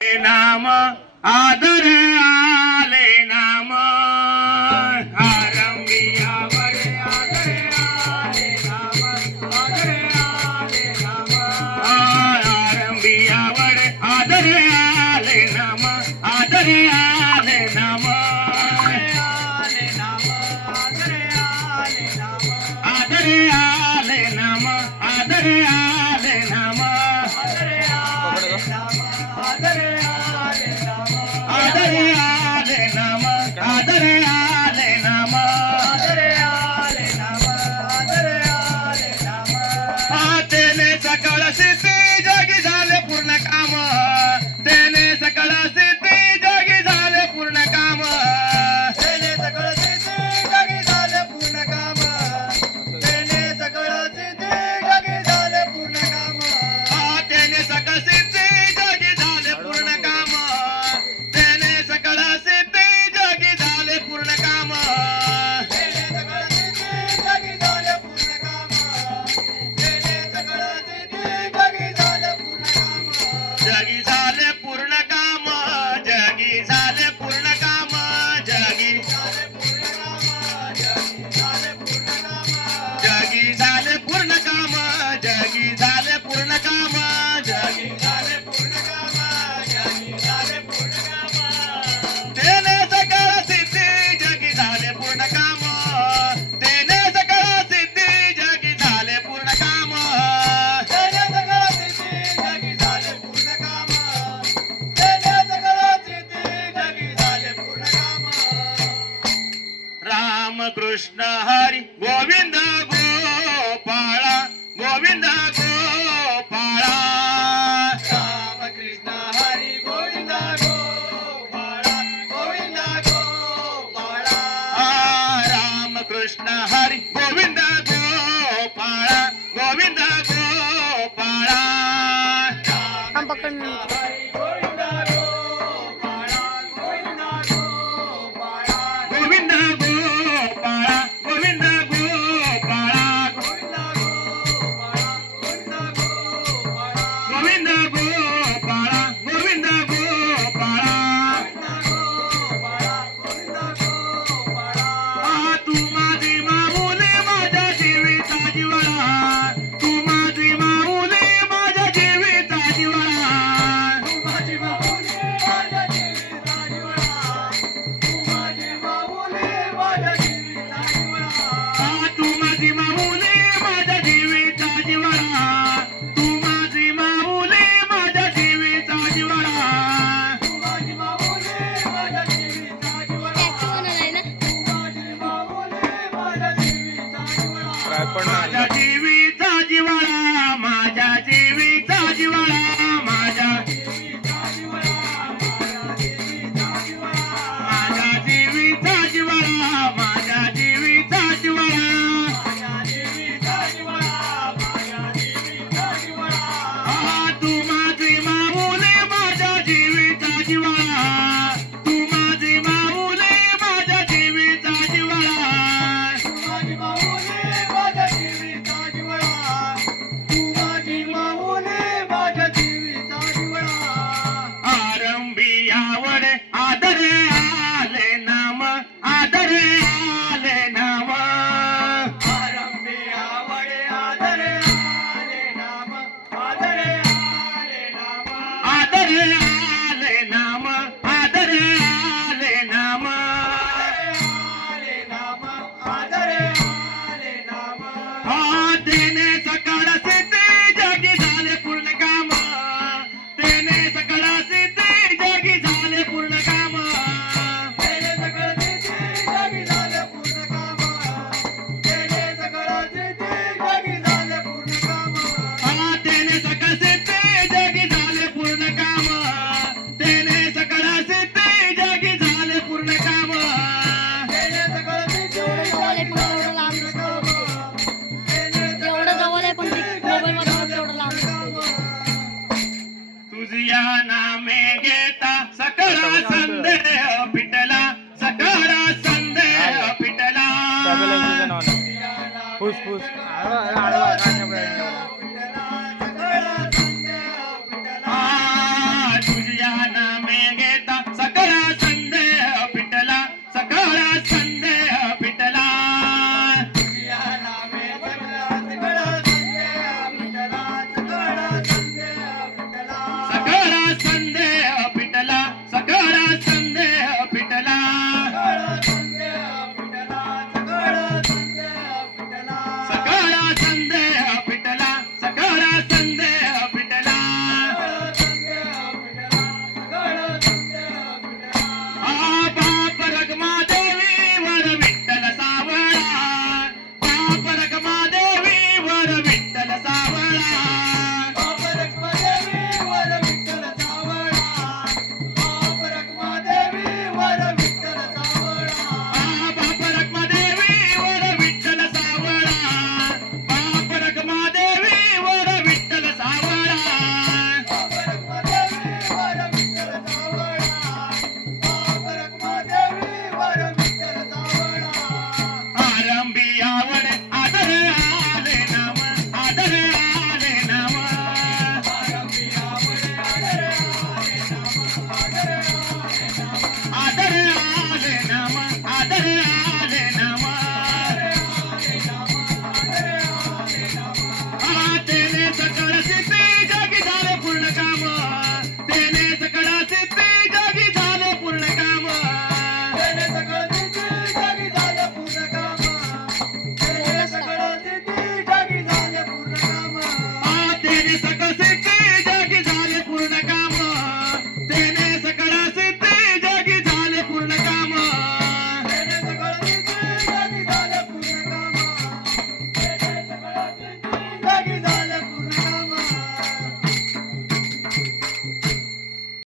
नाम आदर कृष्ण हरी गोविंद गोपाळा गोविंद गोपाळा. राम कृष्ण हरी गोपाळा गोविंद गोपाळा. 不起来了，让了。